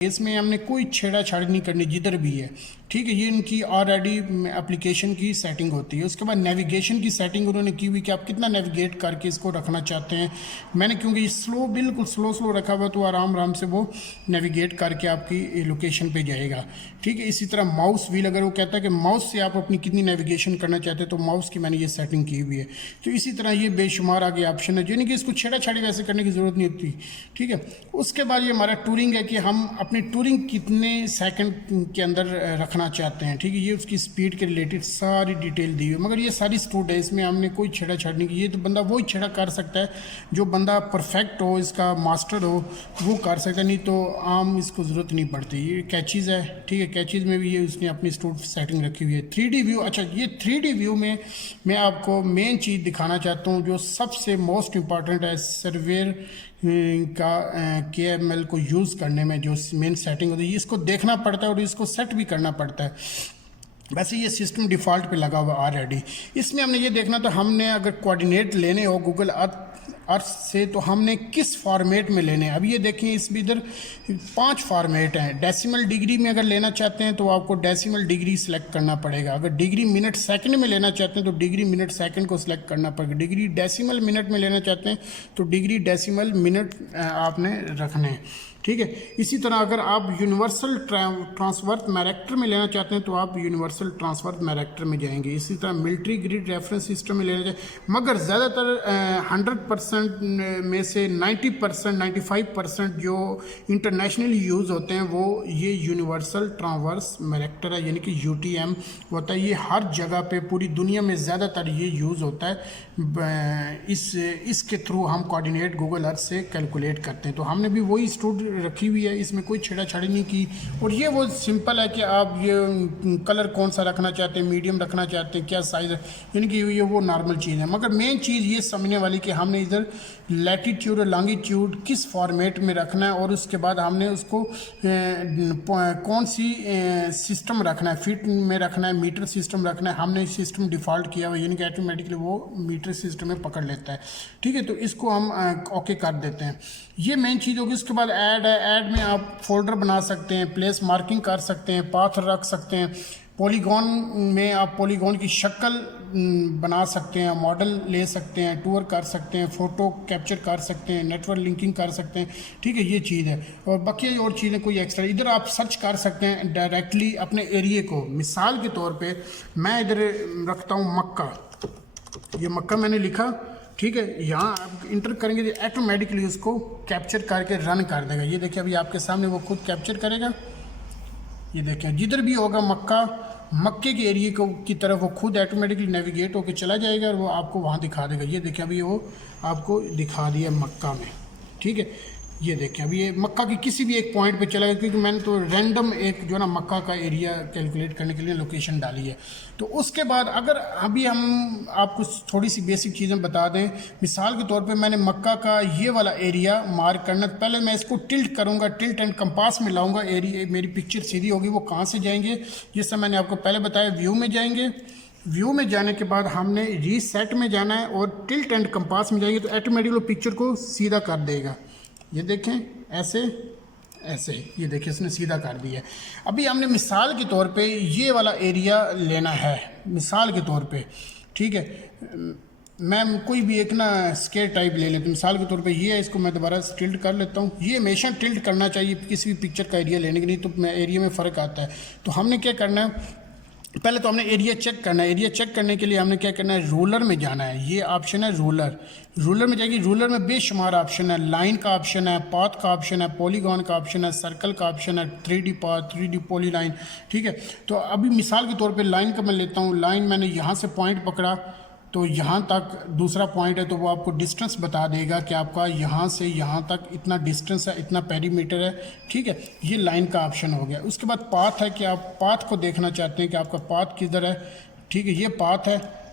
इसमें हमने कोई छेड़ाछाड़ी नहीं करनी जिधर भी है, ठीक है। ये इनकी ऑलरेडी एप्लीकेशन की सेटिंग होती है। उसके बाद नेविगेशन की सेटिंग उन्होंने की हुई कि आप कितना नेविगेट करके इसको रखना चाहते हैं। मैंने क्योंकि ये स्लो, बिल्कुल स्लो रखा हुआ, तो आराम आराम से वो नेविगेट करके आपकी लोकेशन पे जाएगा, ठीक है। इसी तरह माउस व्हील, अगर वो कहता है कि माउस से आप अपनी कितनी नेविगेशन करना चाहते हैं, तो माउस की मैंने ये सेटिंग की हुई है। तो इसी तरह ये बेशुमार आगे ऑप्शन है, यानी कि इसको छेड़ाछाड़ी वैसे करने की ज़रूरत नहीं होती, ठीक है। उसके बाद ये हमारा टूरिंग है कि हम अपनी टूरिंग कितने सेकंड के अंदर रखना चाहते हैं, ठीक है। ये उसकी स्पीड के रिलेटेड सारी डिटेल दी हुई है, मगर ये सारी स्टूड है, इसमें हमने कोई छेड़ाछाड़ी नहीं की। ये तो बंदा वही छेड़ा कर सकता है जो बंदा परफेक्ट हो, इसका मास्टर हो, वो कर सकता है, नहीं तो आम इसको ज़रूरत नहीं पड़ती। ये कैचीज़ है, ठीक है। कैचीज़ में भी ये उसने अपनी स्टूड सेटिंग रखी हुई है। 3D व्यू, अच्छा ये 3D व्यू में मैं आपको मेन चीज़ दिखाना चाहता हूँ जो सबसे मोस्ट इम्पॉर्टेंट है सर्वेयर का KML को यूज़ करने में, जो मेन सेटिंग होती है, इसको देखना पड़ता है और इसको सेट भी करना पड़ता है। वैसे ये सिस्टम डिफ़ॉल्ट पे लगा हुआ ऑलरेडी। इसमें हमने ये देखना, तो हमने अगर कोऑर्डिनेट लेने हो गूगल अर्थ से, तो हमने किस फॉर्मेट में लेने हैं। अब ये देखें, इसमें इधर 5 फॉर्मेट हैं। डेसिमल डिग्री में अगर लेना चाहते हैं तो आपको डेसिमल डिग्री सेलेक्ट करना पड़ेगा। अगर डिग्री मिनट सेकंड में लेना चाहते हैं तो डिग्री मिनट सेकंड को सिलेक्ट करना पड़ेगा। डिग्री डेसिमल मिनट में लेना चाहते हैं तो डिग्री डेसिमल मिनट आपने रखने हैं, ठीक है। इसी तरह अगर आप यूनिवर्सल ट्रांसवर्थ मैरेक्टर में लेना चाहते हैं तो आप यूनिवर्सल ट्रांसवर्थ मैरेक्टर में जाएंगे। इसी तरह मिलिट्री ग्रिड रेफरेंस सिस्टम में लेना चाहिए, मगर ज़्यादातर 100% में से 90%, 95% जो इंटरनेशनली यूज़ होते हैं वो ये यूनिवर्सल ट्रांसवर्स मैरेक्टर है, यानी कि UTM होता है। ये हर जगह पे पूरी दुनिया में ज़्यादातर ये यूज़ होता है। इसके थ्रू हम कोऑर्डिनेट गूगल अर्थ से कैलकुलेट करते हैं। तो हमने भी वही स्टूड रखी हुई है, इसमें कोई छेड़ाछाड़ी नहीं की। और ये वो सिंपल है कि आप ये कलर कौन सा रखना चाहते हैं, मीडियम रखना चाहते हैं, क्या साइज़ है, यानी कि ये वो नॉर्मल चीज़ है। मगर मेन चीज़ ये समझने वाली कि हमने इधर लैटीट्यूड और लॉन्गिट्यूड किस फॉर्मेट में रखना है, और उसके बाद हमने उसको कौन सी सिस्टम रखना है, फीट में रखना है, मीटर सिस्टम रखना है। हमने सिस्टम डिफ़ॉल्ट किया हुआ, यानी कि ऑटोमेटिकली वो मीटर सिस्टम में पकड़ लेता है, ठीक है। तो इसको हम ओके कर देते हैं। ये मेन चीज़ होगी। उसके बाद ऐड है। ऐड में आप फोल्डर बना सकते हैं, प्लेस मार्किंग कर सकते हैं, पाथ रख सकते हैं। पॉलीगॉन में आप पॉलीगॉन की शक्ल बना सकते हैं, मॉडल ले सकते हैं, टूर कर सकते हैं, फ़ोटो कैप्चर कर सकते हैं, नेटवर्क लिंकिंग कर सकते हैं, ठीक है। ये चीज़ है। और बाकी और चीज़ें कोई एक्स्ट्रा, इधर आप सर्च कर सकते हैं डायरेक्टली अपने एरिए को। मिसाल के तौर पे मैं इधर रखता हूँ मक्का, ये मक्का मैंने लिखा, ठीक है। यहाँ आप इंटर करेंगे तो ऑटोमेटिकली उसको कैप्चर करके रन कर देगा। ये देखिए अभी आपके सामने वो खुद कैप्चर करेगा। ये देखें, जिधर भी होगा मक्के के एरिए को की तरफ वो खुद ऑटोमेटिकली नेविगेट होकर चला जाएगा और वो आपको वहाँ दिखा देगा। ये देखिए अभी वो आपको दिखा दिया मक्का में, ठीक है। ये देखें अभी ये मक्का की किसी भी एक पॉइंट पे चला गया, क्योंकि मैंने तो रैंडम एक जो ना मक्का का एरिया कैलकुलेट करने के लिए लोकेशन डाली है। तो उसके बाद अगर अभी हम आपको थोड़ी सी बेसिक चीज़ें बता दें, मिसाल के तौर पे मैंने मक्का का ये वाला एरिया मार्क करना, पहले मैं इसको टिल्ट करूँगा, टिल्ट एंड कंपास में लाऊँगा, एरिया मेरी पिक्चर सीधी होगी। वो कहाँ से जाएंगे, जिससे मैंने आपको पहले बताया, व्यू में जाएंगे। व्यू में जाने के बाद हमने रीसेट में जाना है और टिल्ट एंड कंपास में जाएंगे तो ऑटोमेटिकली पिक्चर को सीधा कर देगा। ये देखें ऐसे ऐसे, ये देखिए इसने सीधा कर दिया। अभी हमने मिसाल के तौर पे ये वाला एरिया लेना है, मिसाल के तौर पे, ठीक है। मैं कोई भी एक ना स्केयर टाइप ले लेता हूँ, मिसाल के तौर पे ये है, इसको मैं दोबारा टिल्ट कर लेता हूँ। ये हमेशा टिल्ट करना चाहिए किसी भी पिक्चर का एरिया लेने के लिए, तो एरिया में फ़र्क आता है। तो हमने क्या करना है, पहले तो हमने एरिया चेक करना है। एरिया चेक करने के लिए हमने क्या करना है, रूलर में जाना है। ये ऑप्शन है रूलर में जाएगी। रूलर में बेशुमार ऑप्शन है, लाइन का ऑप्शन है, पाथ का ऑप्शन है, पॉलीगॉन का ऑप्शन है, सर्कल का ऑप्शन है, 3D path, 3D poly line, ठीक है। तो अभी मिसाल के तौर पे लाइन का मैं लेता हूँ। लाइन मैंने यहाँ से पॉइंट पकड़ा तो यहाँ तक दूसरा पॉइंट है, तो वो आपको डिस्टेंस बता देगा कि आपका यहाँ से यहाँ तक इतना डिस्टेंस है, इतना पेरीमीटर है, ठीक है। ये लाइन का ऑप्शन हो गया। उसके बाद पाथ है कि आप पाथ को देखना चाहते हैं कि आपका पाथ किधर है, ठीक है। ये पाथ है,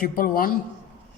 111.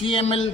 KML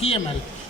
KML,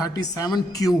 37Q